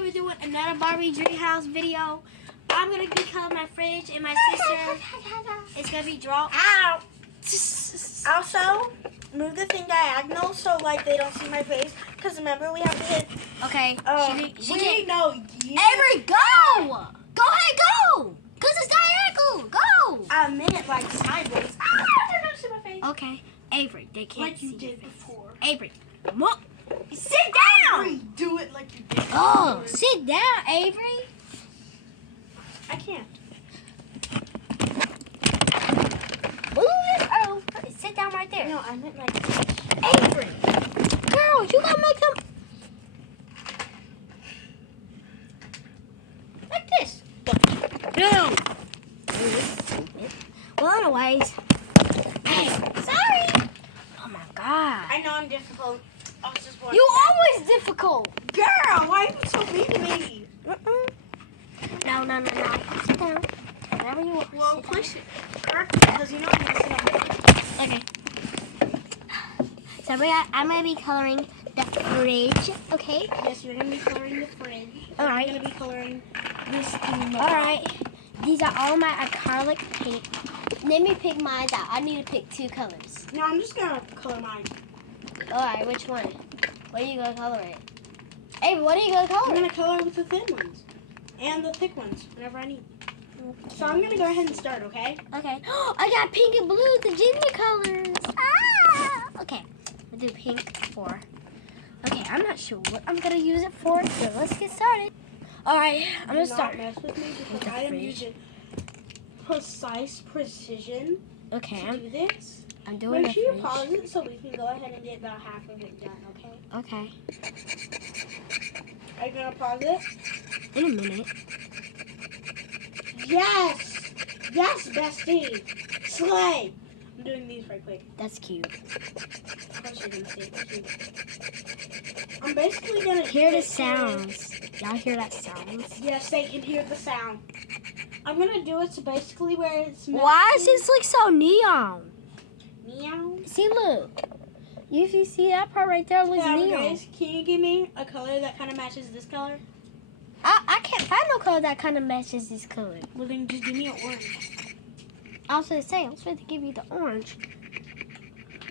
today we're doing another Barbie Dreamhouse video. I'm gonna be coloring my fridge, and my sister is gonna be drawing. Ow! Also, move the thing diagonal so like they don't see my face. Cause remember we have to hit. Okay. She can't. know. Avery, go! Go ahead, go! Cause it's diagonal. Go! I meant like sideways. Ah! They don't see my face. Okay, Avery, they can't Like see you your did face. before. Avery, sit down. Avery, do it like you did. Oh, before. sit down, Avery. I can't. Oh, sit down right there. No, I meant like. Avery, girl, you gotta make them like this. Boom. Well, anyways, hey, sorry. Oh my God. I know I'm difficult. I was just You always difficult. Girl, why are you so mean to me? No. Sit down. Whatever you want. Well, Sit down. push it. Because you know I'm gonna sit on it. Okay. So I'm gonna be coloring the fridge. Okay. Yes, you're gonna be coloring the fridge. All right. I'm gonna be coloring this thing. All right. These are all my acrylic paint. Let me pick mine out. I need to pick 2 colors. No, I'm just gonna color mine. All right. Which one? What are you gonna color it? Hey, what are you gonna I'm color? gonna color with the thin ones and the thick ones whenever I need. So I'm gonna go ahead and start, okay? Okay. I got pink and blue, the Virginia colors. Ah! Okay. I'll do pink 4. Okay, I'm not sure what I'm gonna use it for, so let's get started. All right, I'm gonna start. Do not mess with me With because the I am fridge. using precise precision Okay, to do this. I'm doing the Make sure you fridge. pause it so we can go ahead and get about half of it done, okay? Okay. Are you gonna pause it? In a minute. Yes! Yes, bestie! Slay! I'm doing these right quick. That's cute. Of course you're gonna see it. I'm basically gonna Hear do the it to- sounds. Y'all hear that sounds? Yes, they can hear the sound. I'm gonna do it to basically where it's Why does this look so neon? meow. See, look. If you see that part right there, it looks neon. Guys, can you give me a color that kind of matches this color? I can't find no color that kind of matches this color. Well, then just give me an orange. I was going to say, I was going to give you the orange.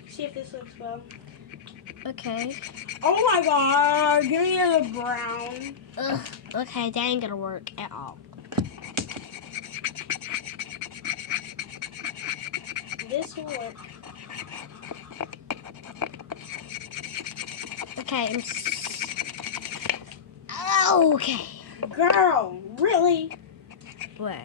See if this looks well. Okay. Oh my god, give me the brown. Ugh. Okay, that ain't going to work at all. This will work. Okay. Okay. Girl, really? What?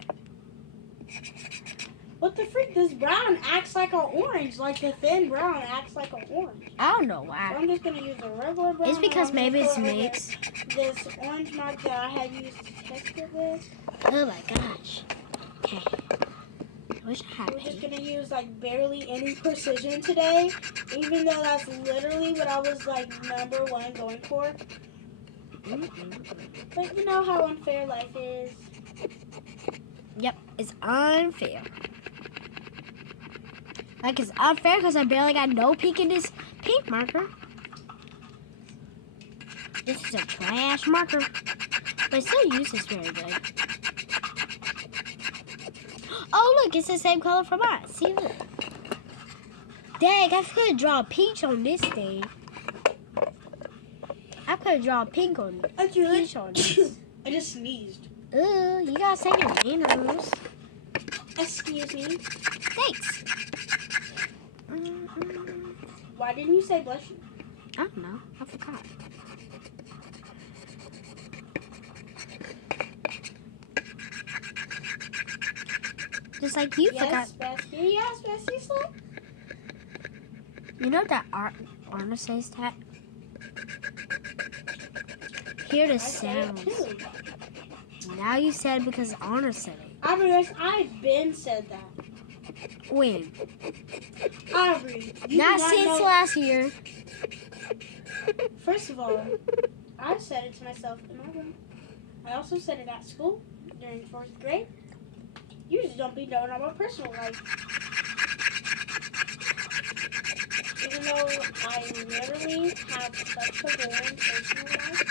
What the freak? This brown acts like an orange. Like the thin brown acts like an orange. I don't know So why. I'm just going to use a regular brown. It's because and I'm maybe gonna it's color over mixed. This orange mark that I have used to test it with. Oh my gosh. Okay. I wish I had We're just paint. gonna use like barely any precision today, even though that's literally what I was like #1 going for. But you know how unfair life is. Yep, it's unfair. Like, it's unfair because I barely got no pink in this pink marker. This is a trash marker. But it still uses very good. Oh, look, it's the same color for mine. See, look. Dang, I could have drawn peach on this thing. I could have drawn pink on peach on this. I just sneezed. You gotta say your names. Excuse me. Thanks. Why didn't you say bless you? I don't know. I forgot. Just like you forgot. Yes, bestie. Yes, bestie. Slow. You know that Arna says that? Hear the I said it sounds. too. Now you said because Arna said it. I've been said that. When? Aubrey, you Not do not since know. last year. First of all, I said it to myself in my room. I also said it at school during 4th grade. You just don't be knowing about personal life. Even though I literally have such a boring personal life.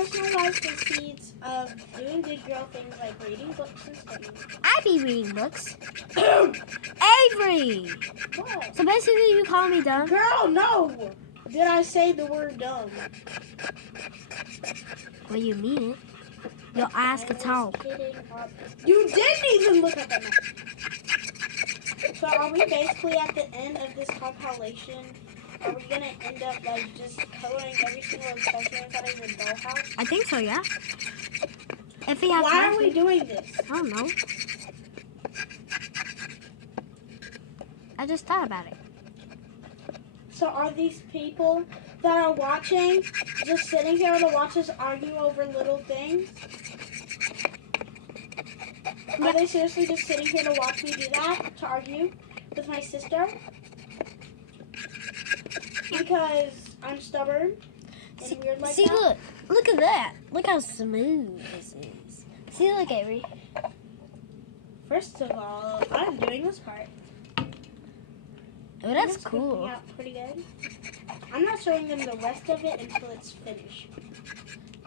personal life the seeds of doing good girl things like reading books and studying. I be reading books. Avery! What? So basically you call me dumb? Girl, no! Did I say the word dumb? Well, you mean it. Your ass can talk. You didn't even look at the map. So are we basically at the end of this compilation? Are we gonna end up like just coloring every single accessory inside of your dollhouse? I think so, yeah. If we have Why time are we to- doing this? I don't know. I just thought about it. So are these people that are watching just sitting here to watch us argue over little things? Are they seriously just sitting here to watch me do that? To argue with my sister? Because I'm stubborn and weird like See, that? look at that. Look how smooth this is. See, look, Avery. First of all, I'm doing this part. Oh, that's It's working cool. out pretty good. I'm not showing them the rest of it until it's finished.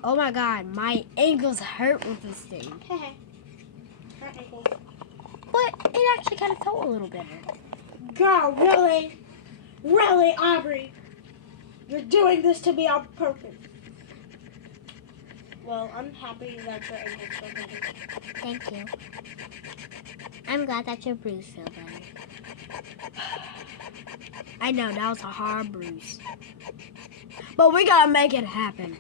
Oh my God, my ankles hurt with this thing. Heh. Hurt ankles. But it actually kind of felt a little better. Girl, really? Really, Aubrey? You're doing this to me on purpose. Well, I'm happy that your ankles feel better. Thank you. I'm glad that your bruise feel better. I know, that was a hard bruise. But we gotta make it happen.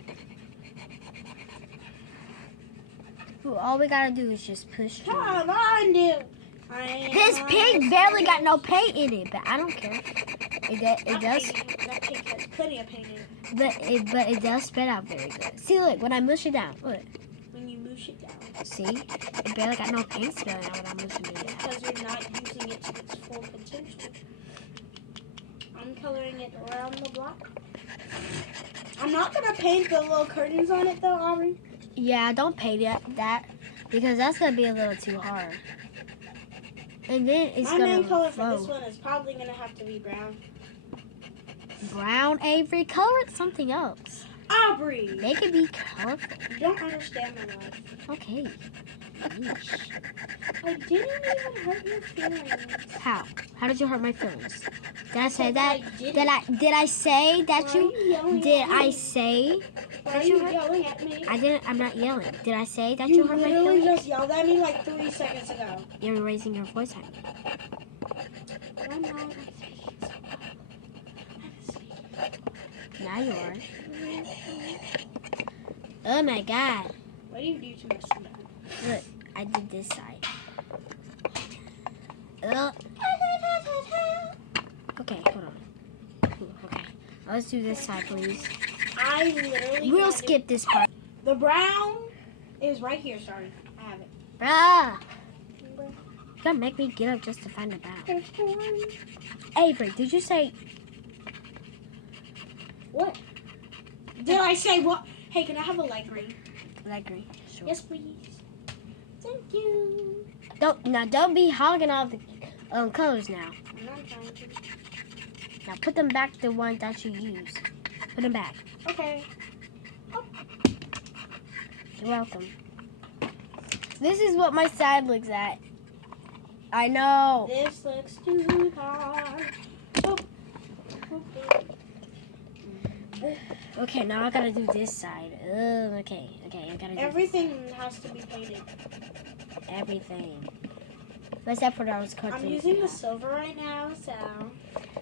All we gotta do is just push through. Come on, dude. This pig barely got no paint in it, but I don't care. It does, That pig has plenty of paint in it. but it does spit out very good. See, look, when I mush it down, look. When you mush it down. See, it barely got no paint spilling out when I'm mushing it down. Because you're not using it to its full potential. I'm coloring it around the block. I'm not going to paint the little curtains on it though, Aubrey. Yeah, don't paint that because that's gonna be a little too hard. And then it's My gonna main color for flow. this one is probably going to have to be brown. Brown, Avery, color it something else. Aubrey! They could be colorful. You don't understand my life. Okay. Yeesh. I didn't even hurt your feelings. How? How did you hurt my feelings? Did I say Because that? I didn't. Did I say that Why you? are you yelling Did at I me? say? Why are you yelling at me? I didn't. I'm not yelling. Did I say that you You hurt my literally feelings? just yelled at me like 3 seconds ago. You're raising your voice at me. I'm not. I'm speaking so loud. Now you are. Oh my God. What do you do to mess with that? Look, I did this side. Ugh. Okay, hold on. Okay, let's do this side, please. I literally. We'll can't do- skip this part. The brown is right here. Sorry, I have it. Bruh, you gotta make me get up just to find the brown. Avery, did you say? What? Did I say what? Hey, can I have a light green? Light green. Sure. Yes, please. Thank you. Don't be hogging all the colors now. I'm not trying to. Now put them back the ones that you used. Put them back. Okay. You're welcome. This is what my side looks at. I know. This looks too hard. Oh. Okay, now I gotta do this side. Okay, I gotta do Everything has to be painted. everything. Let's put those cartoons. I'm using the silver right now, so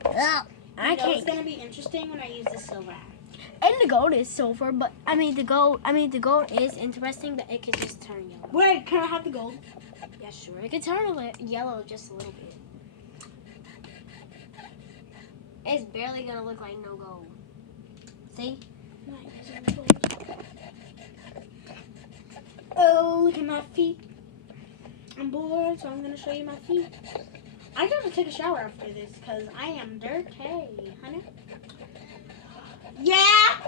Ugh, I it's can't. gonna be interesting when I use the silver. And the gold is silver, but the gold is interesting, but it could just turn yellow. Wait, can I have the gold? Yeah, sure. It could turn yellow just a little bit. It's barely gonna look like no gold. See? Oh, look at my feet. I'm bored, so I'm gonna show you my feet. I gotta take a shower after this because I am dirty, honey. Yeah!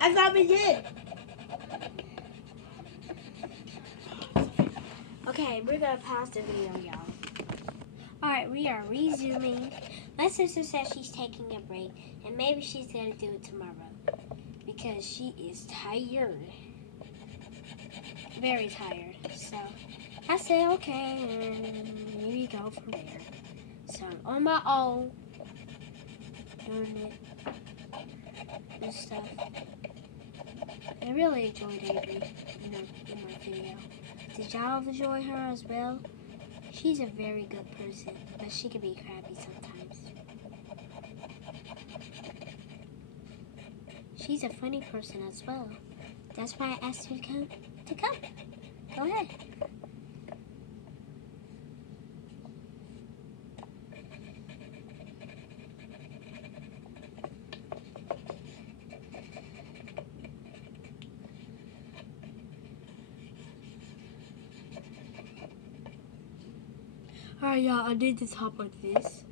I thought we did. Okay, we're gonna pause the video, y'all. Alright, we are resuming. My sister says she's taking a break, and maybe she's gonna do it tomorrow because she is tired, very tired. So I say okay, and maybe go from there. So I'm on my own doing it and stuff. I really enjoyed Avery in my video. Did y'all enjoy her as well? She's a very good person, but she can be crabby sometimes. She's a funny person as well. That's why I asked her to come. Go ahead. Alright, y'all, I did the top like this.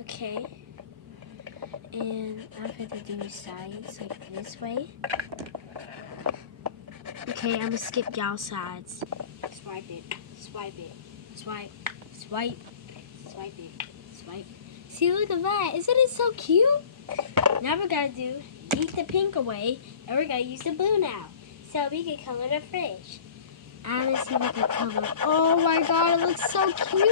Okay. And I'm going to do sides like this way. Okay, I'm going to skip y'all sides. Swipe it, swipe it, swipe, swipe, swipe it, swipe. See, look at that. Isn't it so cute? Now we're going to eat the pink away, and we're going to use the blue now. So we can color the fridge. I'm going to see if I can color. Oh my god, it looks so cute.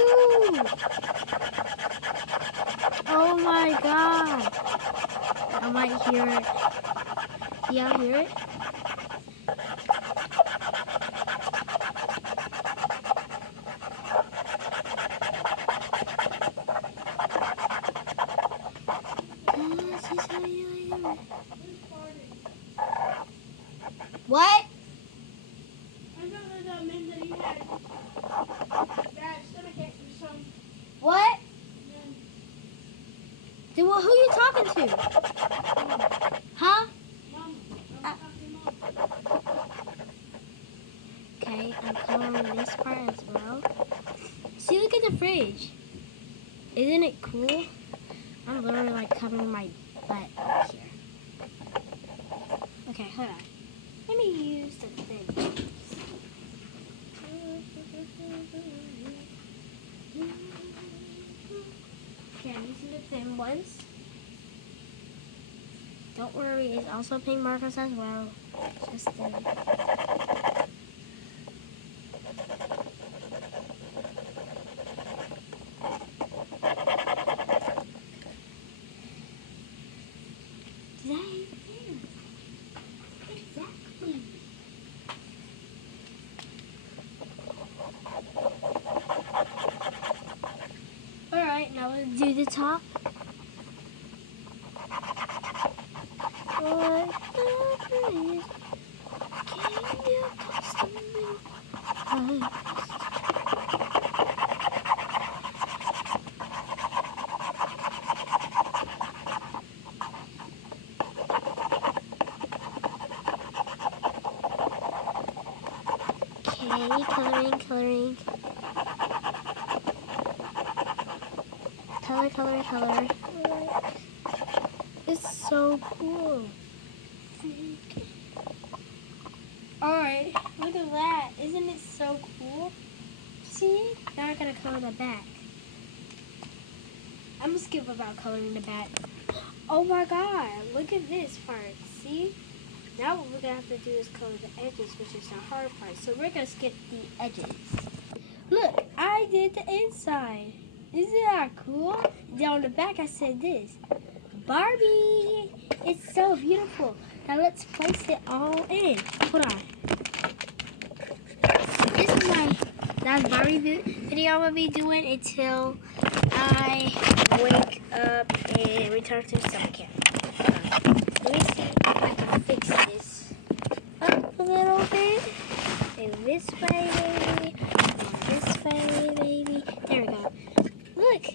Oh my god. I might hear it. Y'all hear it? What? What? Then well, who you talking to? Huh? Okay, I'm coloring this part as well. See, look at the fridge. Isn't it cool? I'm literally like covering my butt here. Okay, hold on. Let me use the thing. Okay, I'm using the thin ones. Don't worry, it's also pink markers as well. Just thin. Exactly. Alright, now we'll do the top. Okay, coloring. Color. It's so cool. Alright, look at that. Isn't it so cool? See? Now I gotta color the back. I'm gonna skip about coloring the back. Oh my god, look at this part. See? Now what we're gonna have to do is color the edges, which is the hard part. So we're gonna skip the edges. Look, I did the inside. Isn't that cool? Then on the back I said this. Barbie! It's so beautiful. Now let's place it all in. Hold on. This is my last Barbie video I'm gonna be doing until I wake up and return to summer camp. Let me see if I can fix this up a little bit. And this way, baby. And this way, baby. There we go. Look.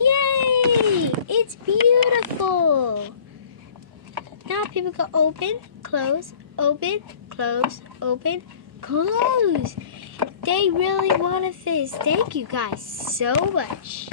Yay! It's beautiful. Now people can open, close, open, close, open, close. They really wanted this. Thank you guys so much.